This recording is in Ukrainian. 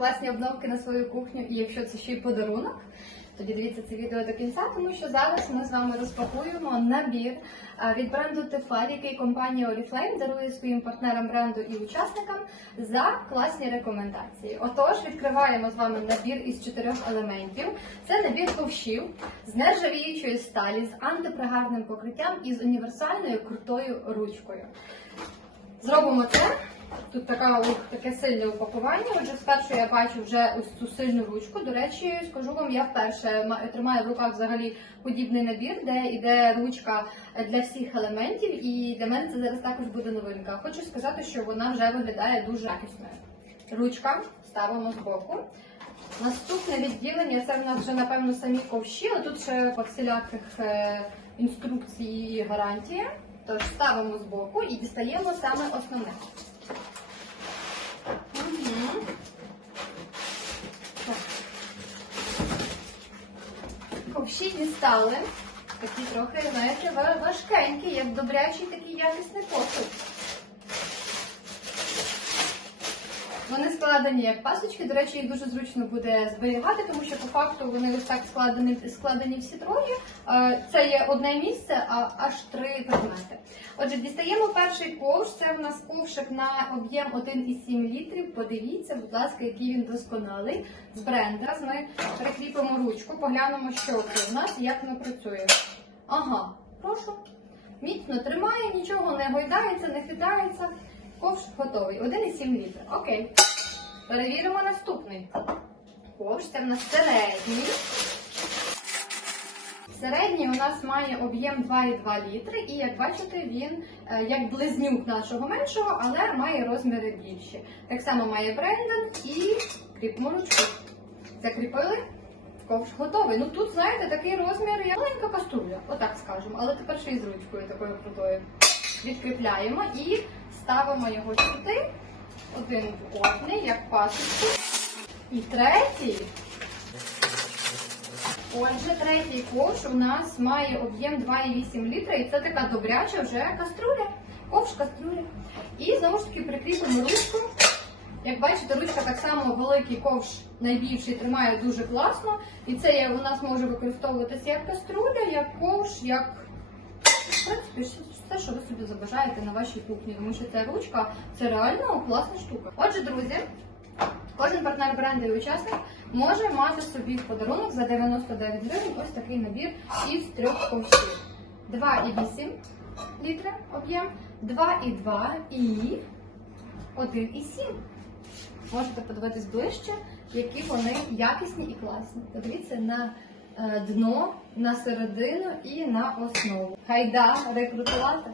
класні обновки на свою кухню, і якщо це ще й подарунок, тоді дивіться це відео до кінця, тому що зараз ми з вами розпакуємо набір від бренду Tefal, який компанія Oriflame дарує своїм партнерам бренду і учасникам за класні рекомендації. Отож, відкриваємо з вами набір із чотирьох елементів. Це набір ковшів з нержавіючої сталі, з антипригарним покриттям і з універсальною крутою ручкою. Зробимо це. Тут така, таке сильне упакування. Отже, спершу я бачу вже ось цю сильну ручку. До речі, скажу вам, я вперше тримаю в руках взагалі подібний набір, де йде ручка для всіх елементів, і для мене це зараз також буде новинка. Хочу сказати, що вона вже виглядає дуже якісною. Ручка ставимо збоку. Наступне відділення це в нас вже напевно самі ковші, але тут ще по всіляких е, інструкцій гарантія. Тож ставимо збоку і дістаємо саме основне. Мгм. Так. Ковші дістали. Такі трохи, знаєте, важкенькі, як добрячий такий якісний посуд. Вони складені як пасочки. До речі, їх дуже зручно буде зберігати, тому що по факту вони ось так складені, складені всі троє. Е, Це є одне місце, а аж три предмети. Отже, дістаємо перший ковш. Це в нас ковшик на об'єм 1,7 літрів. Подивіться, будь ласка, який він досконалий з бренда. Ми прикріпимо ручку, поглянемо, що це в нас і як воно працює. Ага, прошу. Міцно тримає, нічого не гойдається, не хитається. Ковш готовий. 1,7 літра. Окей. Перевіримо наступний. Ковш це в нас середній. Середній у нас має об'єм 2,2 літри, і як бачите, він е, як близнюк нашого меншого, але має розміри більші. Так само має брендинг і кріпимо ручку. Закріпили. Ковш готовий. Ну тут, знаєте, такий розмір, як маленька каструля, отак скажемо, але тепер ще й з ручкою такою крутою. Відкріпляємо і ставимо його сюди, один в одний, як пасочку. І третій. Отже, третій ковш у нас має об'єм 2,8 літра, і це така добряча вже каструля. Ковш каструля. І знову ж таки прикріпимо ручку. Як бачите, ручка так само великий ковш найбільший тримає дуже класно. І це у нас може використовуватися як каструля, як ковш, як в принципі, все- що ви собі забажаєте на вашій кухні, тому що ця ручка це реально класна штука. Отже, друзі, кожен партнер бренду і учасник може мати собі в подарунок за 99 гривень ось такий набір із трьох ковшів. 2,8 літра об'єм, 2,2 і 1,7. Можете подивитись ближче, які вони якісні і класні. Подивіться на дно, на середину і на основу. Хайда рекрутувати.